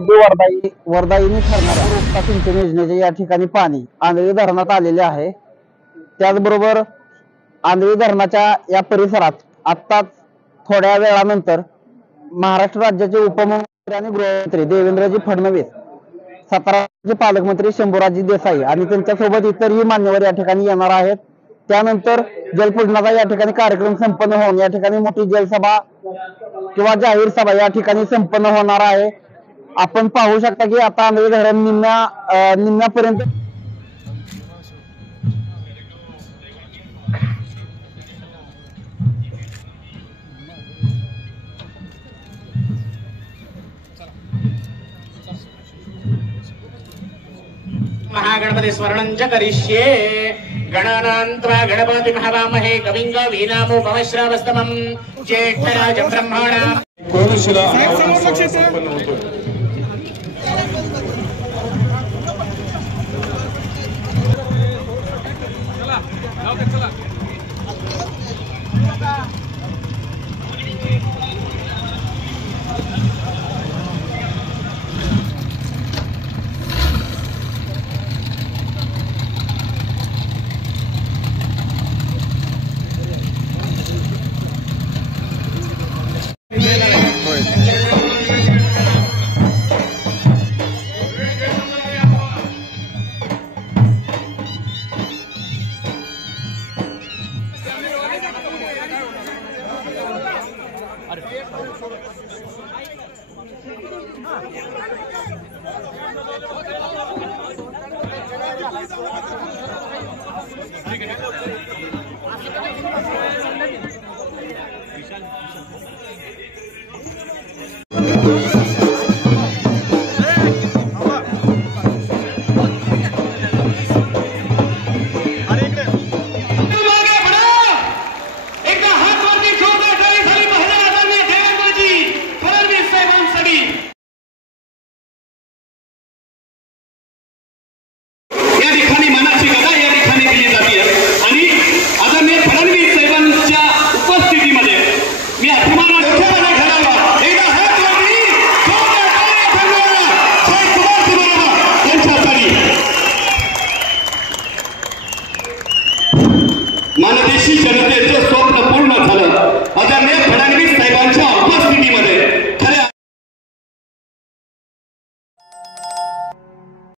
वर्धाईने ठरणाऱ्या उपसा सिंचन योजनेचे या ठिकाणी पाणी आंधळी धरणात आलेले आहे। त्याचबरोबर आंधळी धरणाच्या या परिसरात आत्ताच थोड्या वेळानंतर महाराष्ट्र राज्याचे उपमुख्यमंत्री आणि गृहमंत्री देवेंद्रजी फडणवीस, साताराचे पालकमंत्री शंभूराजी देसाई आणि त्यांच्यासोबत इतरही मान्यवर या ठिकाणी येणार आहेत। त्यानंतर जलपूजनाचा या ठिकाणी कार्यक्रम संपन्न होऊन या ठिकाणी मोठी जलसभा किंवा जाहीर सभा या ठिकाणी संपन्न होणार आहे। आपण पाहू शकता की आता आंधळी धरण निम्म्यापर्यंत महागणपति स्मरणं च करिष्ये। गणानान्त्वा गणपति महवामहे कविं कवीनामुपमश्रवस्तमं ज्येष्ठराजं ब्रह्मणां कोनशिला संपन्न होतोय। अरे